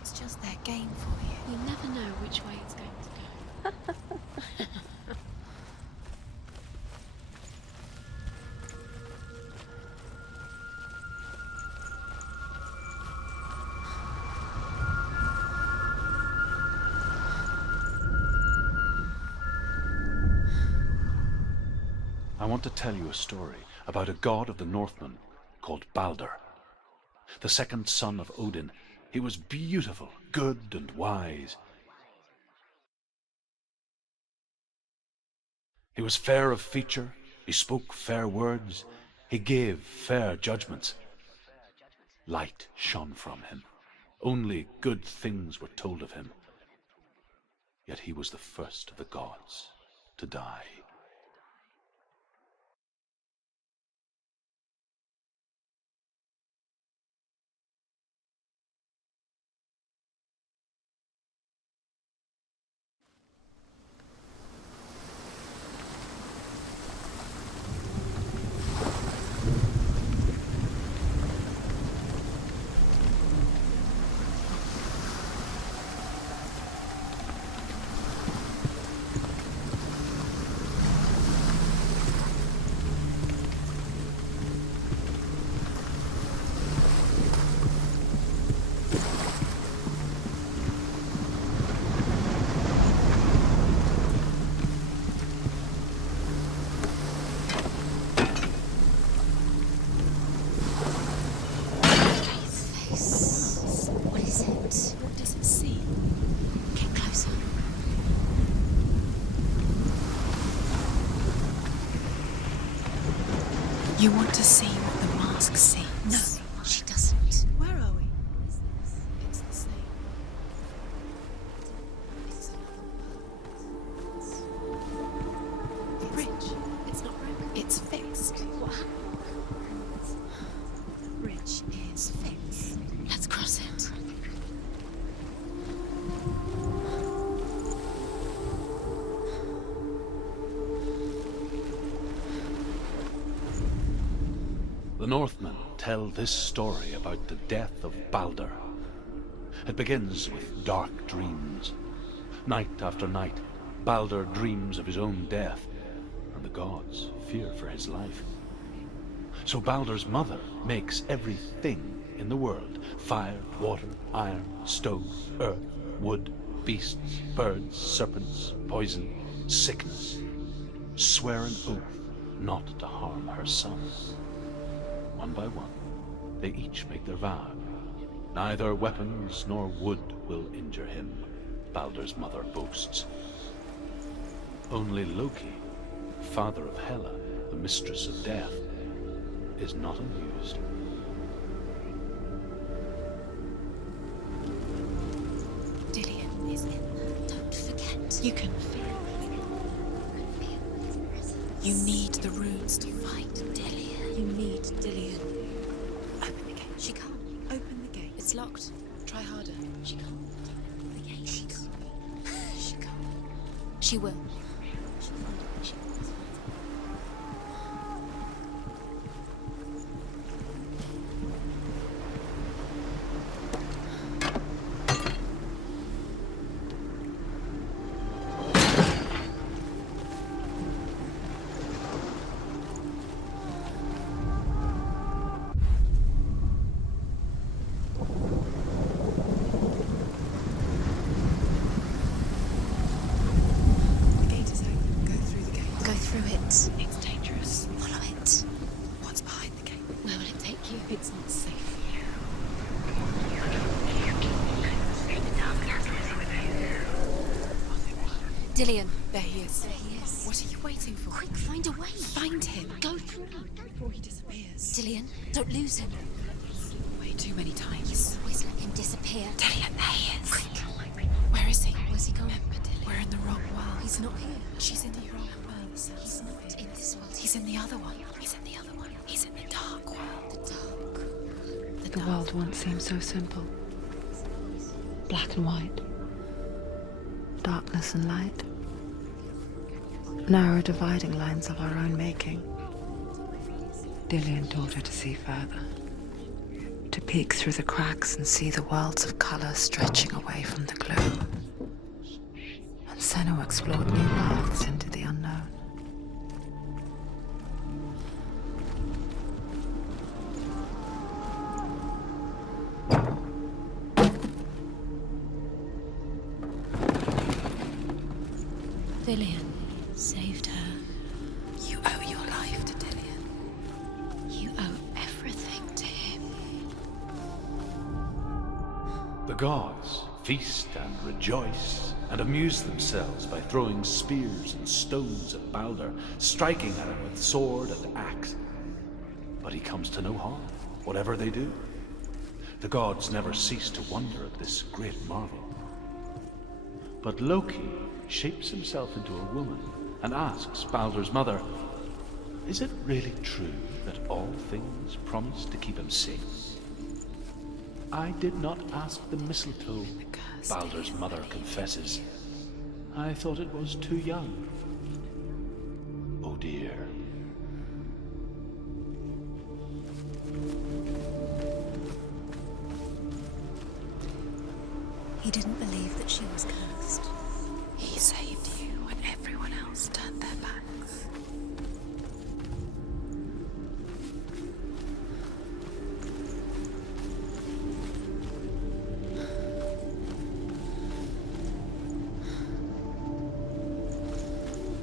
It's just their game for you. You never know which way it's going to go. I want to tell you a story about a god of the Northmen called Balder. The second son of Odin, he was beautiful, good and wise. He was fair of feature, he spoke fair words, he gave fair judgments. Light shone from him. Only good things were told of him. Yet he was the first of the gods to die. You want to see what the mask sees? No, she doesn't. Where are we? It's the same. It's another bridge. It's not broken. It's fixed. What happened? Bridge is fixed. Let's cross it. The Northmen tell this story about the death of Balder. It begins with dark dreams. Night after night, Balder dreams of his own death, and the gods fear for his life. So Balder's mother makes everything in the world: fire, water, iron, stone, earth, wood, beasts, birds, serpents, poison, sickness. Swear an oath not to harm her son. One by one, they each make their vow. Neither weapons nor wood will injure him, Balder's mother boasts. Only Loki, father of Hela, the mistress of death, is not amused. Dillion is in there. Don't forget. You can feel it. You need the runes to fight Dillion. You need Dillion. Open the gate. She can't. Open the gate. It's locked. Try harder. She can't. The gate. She can't. She can't. She will. She'll find it. She will. It's dangerous. Follow it. What's behind the gate? Where will it take you? It's not safe. Dillion. There he is. There he is. What are you waiting for? Quick, find a way. Find him. Go through. Before he disappears. Dillion, don't lose him. Way too many times. Always let him disappear. Dillion, there he is. Quick. Where is he? Where's he gone? Remember, Dillion. We're in the wrong world. He's not here. She's in the wrong world. He's not in this world. He's in the other one. He's in the other one. He's in the dark world. the dark. The world once seemed so simple. Black and white. Darkness and light. Narrow dividing lines of our own making. Dillion taught her to see further. To peek through the cracks and see the worlds of color stretching away from the gloom. And Senua explored new paths into the unknown. Dillion saved her. You owe your life to Dillion. You owe everything to him. The gods feast and rejoice and amuse themselves by throwing spears and stones at Balder, striking at him with sword and axe. But he comes to no harm, whatever they do. The gods never cease to wonder at this great marvel. But Loki shapes himself into a woman and asks Balder's mother, is it really true that all things promise to keep him safe? I did not ask the mistletoe, Balder's mother confesses. I thought it was too young. Oh dear. He didn't believe that she was cursed. He saved you when everyone else turned their backs.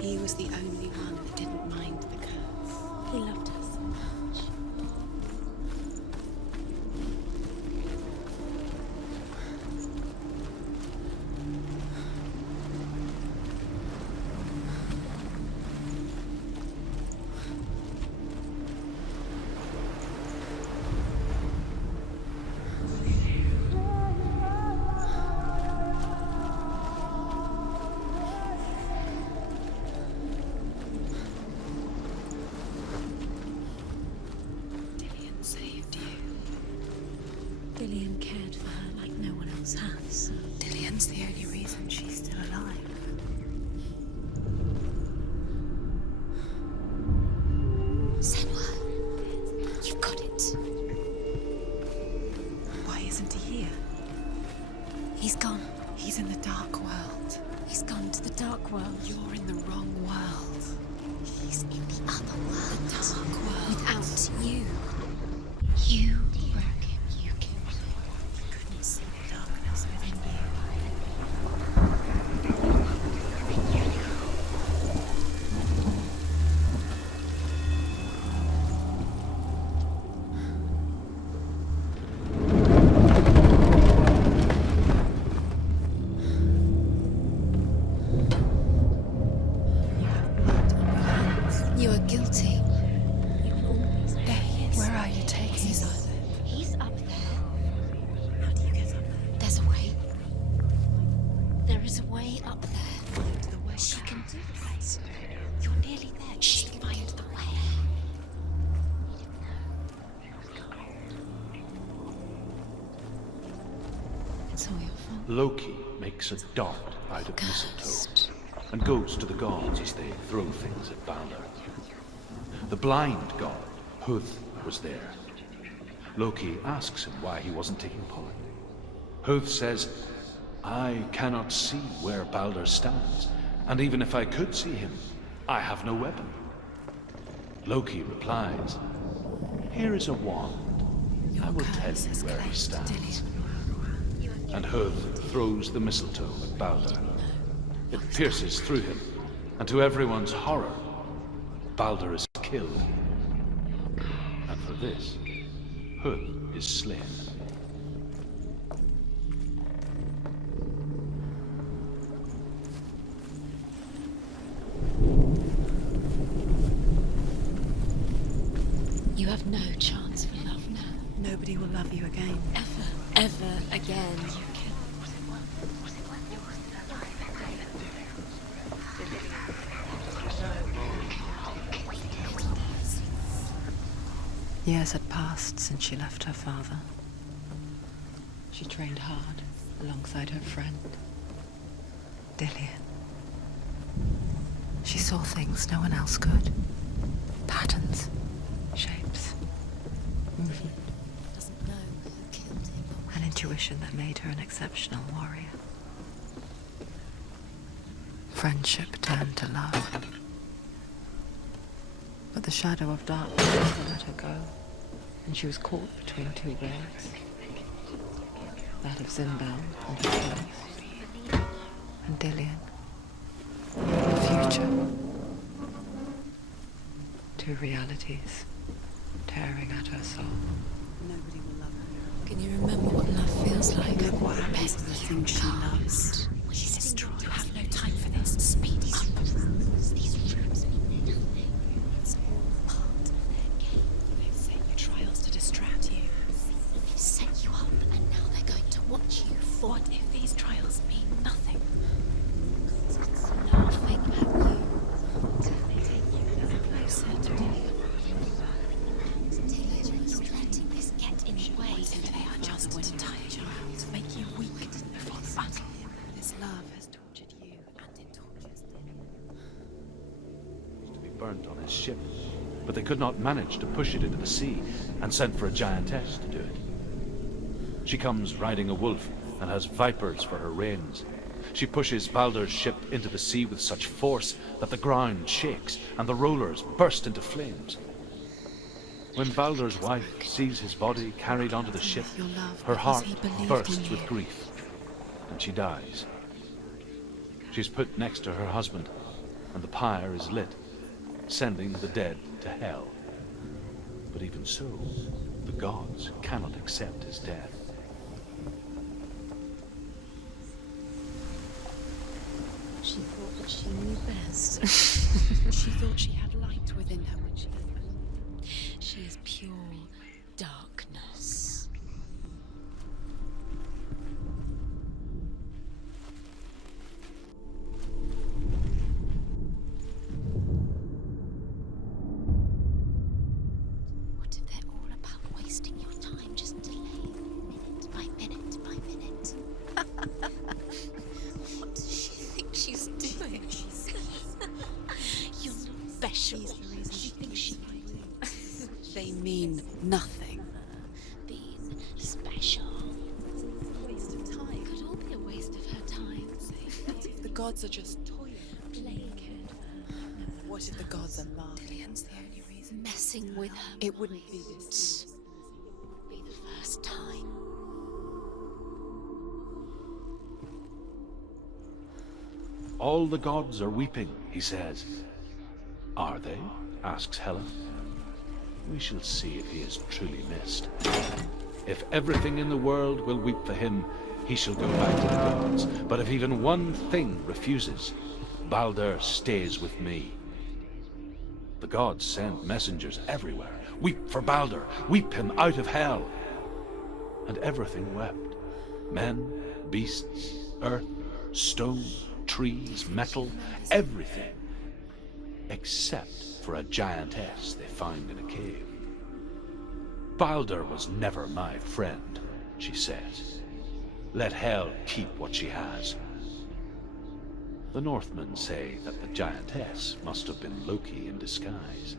He was the only one that didn't mind the curse. He loved her so much. Dillion saved you. Dillion cared for her like no one else has. Dillion's the only reason she's still alive. Senua, you've got it. Why isn't he here? He's gone. He's in the dark world. He's gone to the dark world. You're in the wrong world. He's in the other world. The dark world. Without you. You broke him. You killed him. You couldn't see the darkness within you. You are guilty. You will always There he is. Where are you taking He's us? He's up there. How do you get up there? There's a way. There is a way up there. Find the way. She can do that. You're nearly there. She can find the way. It's all your fault. Loki makes a dart out of mistletoe and goes to the gods as they throw things at Balder. The blind god, Druth, was there. Loki asks him why he wasn't taking part. Druth says, I cannot see where Balder stands, and even if I could see him, I have no weapon. Loki replies, here is a wand. I will tell you where he stands. And Druth throws the mistletoe at Balder. It pierces through him, and to everyone's horror, Balder is killed. And for this, Druth is slain. You have no chance for love now. Nobody will love you again. Ever again. Years had passed since she left her father. She trained hard alongside her friend, Dillion. She saw things no one else could. Patterns, shapes, movement. Doesn't know intuition that made her an exceptional warrior. Friendship turned to love. But the shadow of darkness never let her go, and she was caught between two waves. That of Zimbel and Achilles, and Dillion, the future. Two realities tearing at her soul. Nobody will love her. Can you remember what love feels like? Look what happens to the thing she loves. She's destroyed. You have no time for this. Speed up. These rooms mean nothing. It's all part of their game. They've set you trials to distract you. They've set you up, and now they're going to watch you. What if these trials mean nothing? Laughing at you. They take you closer to Dillion. Dillion is letting this get in the way. If they are just a tiny child to make you weak before the battle. This love has tortured you, and it tortures Dillion. To be burnt on his ship, but they could not manage to push it into the sea, and sent for a giantess to do it. She comes riding a wolf and has vipers for her reins. She pushes Baldur's ship into the sea with such force that the ground shakes and the rollers burst into flames. When Baldur's wife sees his body carried onto the ship, her heart bursts with grief, and she dies. She's put next to her husband, and the pyre is lit, sending the dead to hell. But even so, the gods cannot accept his death. She thought that she knew best. She thought she had light within her when she She is pure darkness. What if they're all about wasting your time, just delaying minute by minute by minute? What does she think she's doing? You're not special. She thinks she They mean nothing. being special. Waste of time. Could all be a waste of her time. The gods are just toying. Playing her. What if the gods are laughing? Dillion's the only reason. Messing with her. It wouldn't be this. Be the first time. All the gods are weeping, he says. Are they? Asks Helen. We shall see if he is truly missed. If everything in the world will weep for him, he shall go back to the gods. But if even one thing refuses, Baldur stays with me. The gods send messengers everywhere. Weep for Baldur, weep him out of hell. And everything wept. Men, beasts, earth, stone, trees, metal, everything. Except for a giantess they found in a cave. Baldur was never my friend, she says. Let hell keep what she has. The Northmen say that the giantess must have been Loki in disguise.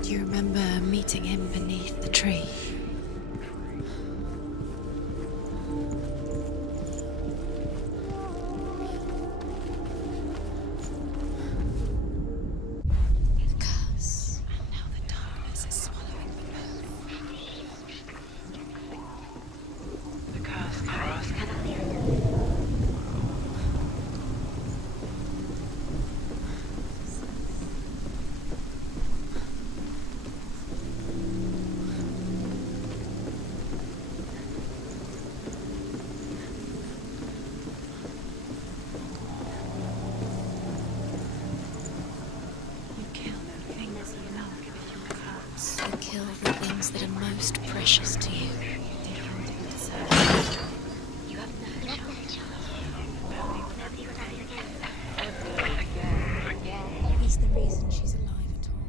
Do you remember meeting him beneath the tree? The curse, and now the darkness is swallowing the curse cannot be undone. Kill the things that are most precious to you. You have no choice. reason she's alive at all.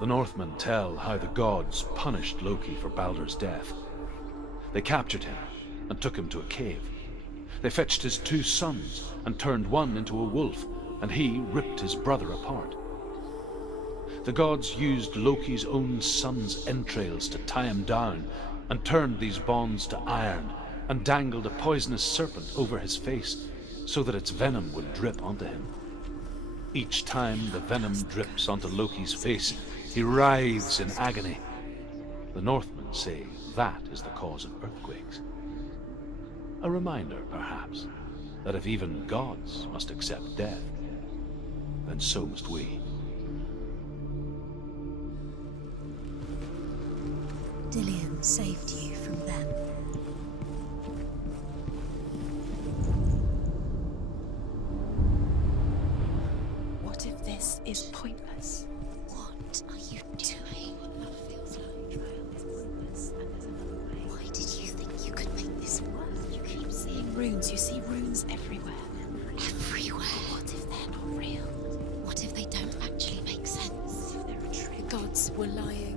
The Northmen tell how the gods punished Loki for Baldur's death. They captured him and took him to a cave. They fetched his 2 sons and turned one into a wolf, and he ripped his brother apart. The gods used Loki's own son's entrails to tie him down and turned these bonds to iron and dangled a poisonous serpent over his face so that its venom would drip onto him. Each time the venom drips onto Loki's face, he writhes in agony. The Northmen say that is the cause of earthquakes. A reminder, perhaps, that if even gods must accept death, then so must we. Dillion saved you from them. What if this is pointless? What are you doing? Love feels like trial is pointless, and there's another way. Why did you think you could make this work? You keep seeing runes. You see runes everywhere. Everywhere. What if they're not real? What if they don't actually make sense? What if they're a trick? The gods were lying.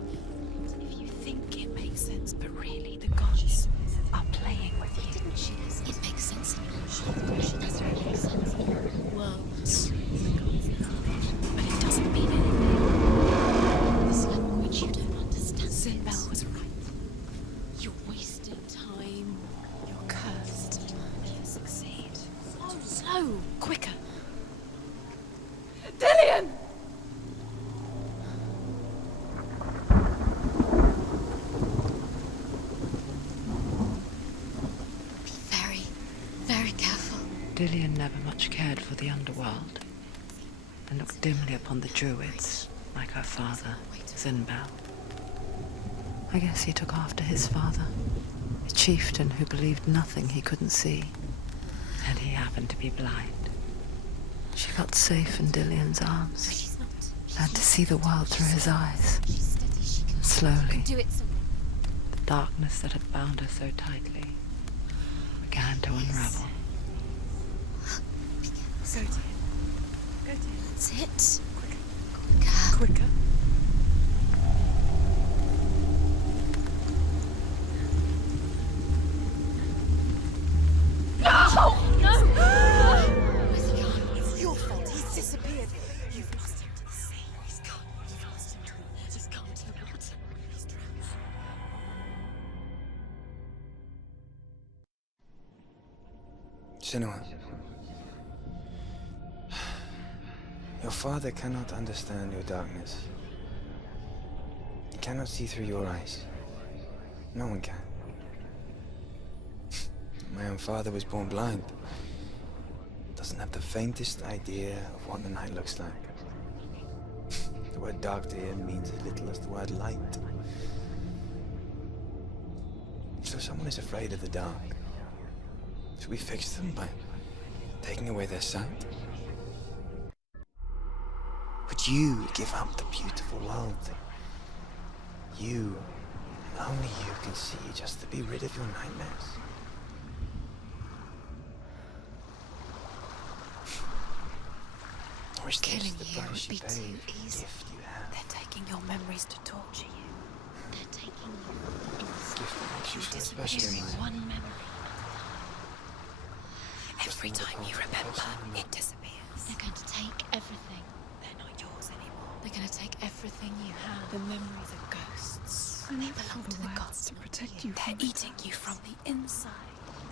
If you think it makes sense, but really the gods are playing with you. Didn't she? It makes sense in your She doesn't make sense in your worlds. But it doesn't mean anything. This language you don't understand. Sinbel was right. You're wasting time. You're cursed. Never succeed. Slow, quicker. Dillion! Be very, very careful. Dillion never much cared for the underworld and looked dimly upon the druids, like her father, Sinbel. I guess he took after his father, a chieftain who believed nothing he couldn't see, and he happened to be blind. She felt safe in Dillion's arms, She's not. learned to see the world through his eyes. She's steady. She can Slowly, do it. the darkness that had bound her so tightly began to unravel. Go to him. Go to him. That's it. Quicker. Quicker. No! Where's he gone? It's your fault. He's disappeared. You've lost him to the sea. He's gone. You've lost him to the... He's gone to the water. He's drowned. Senua, your father cannot understand your darkness. He cannot see through your eyes. No one can. My own father was born blind. Doesn't have the faintest idea of what the night looks like. The word dark to him means as little as the word light. So someone is afraid of the dark. Should we fix them by taking away their sight? Would you give up the beautiful world that you, and only you, can see just to be rid of your nightmares? Or is this Killing the you price would be you pay too for the easy. gift you have? They're taking your memories to torture you. They're taking you Gift that makes you feel special in Disappearing life. one memory. Every time you remember, it disappears. They're going to take everything. They're not yours anymore. They're going to take everything you have. The memories are ghosts. They belong to the gods to not protect you. you. They're eating you from the inside.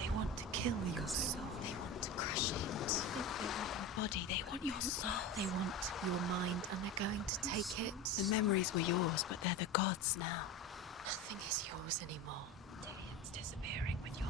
They want to kill your soul. They want to crush it. They want your body. They want your soul. They want your mind, and they're going to take it. The memories were yours, but they're the gods now. Nothing is yours anymore. Dillion's disappearing with your